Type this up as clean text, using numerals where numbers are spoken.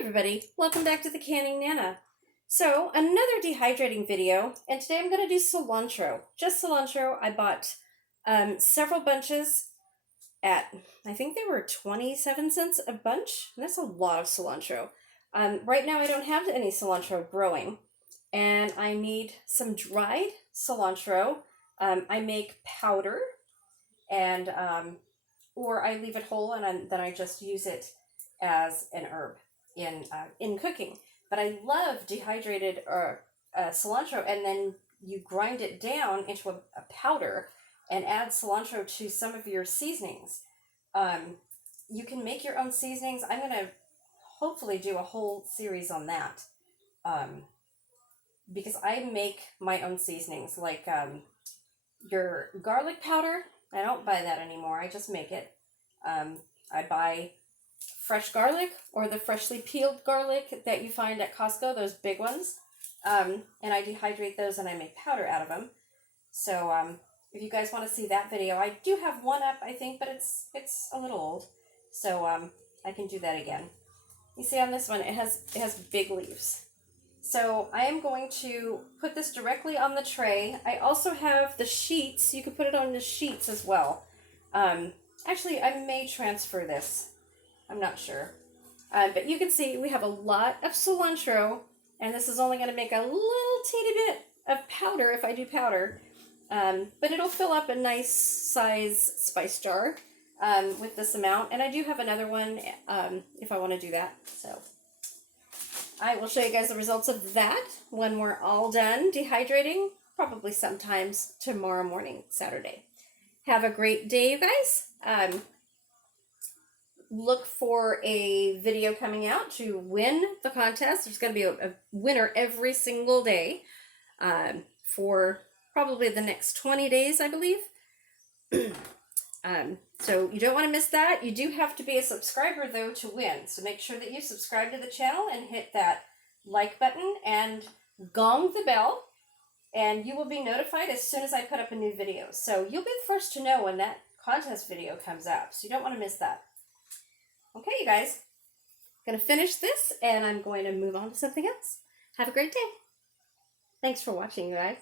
everybody, welcome back to the Canning Nana. So another dehydrating video, and today I'm going to do cilantro. Just cilantro. I bought several bunches at, I think they were 27 cents a bunch, and that's a lot of cilantro. Right now I don't have any cilantro growing, and I need some dried cilantro. I make powder, and or I leave it whole and then I just use it as an herb in cooking. But I love dehydrated cilantro, and then you grind it down into a powder and add cilantro to some of your seasonings. You can make your own seasonings. I'm going to hopefully do a whole series on that, because I make my own seasonings, like your garlic powder. I don't buy that anymore. I just make it. I buy fresh garlic or the freshly peeled garlic that you find at Costco, those big ones. And I dehydrate those and I make powder out of them. So if you guys want to see that video, I do have one up, I think, but it's a little old. So I can do that again. You see on this one, it has big leaves. So I am going to put this directly on the tray. I also have the sheets. You could put it on the sheets as well. Actually, I may transfer this. I'm not sure. But you can see we have a lot of cilantro, and this is only going to make a little teeny bit of powder if I do powder. But it'll fill up a nice size spice jar with this amount. And I do have another one if I want to do that. So I will show you guys the results of that when we're all done dehydrating, probably sometimes tomorrow morning, Saturday. Have a great day, you guys. Look for a video coming out to win the contest. There's going to be a winner every single day for probably the next 20 days, I believe. So you don't want to miss that. You do have to be a subscriber, though, to win. So make sure that you subscribe to the channel and hit that like button and gong the bell, and you will be notified as soon as I put up a new video. So you'll be the first to know when that contest video comes out. So you don't want to miss that. Okay, you guys. I'm going to finish this, and I'm going to move on to something else. Have a great day. Thanks for watching, you guys.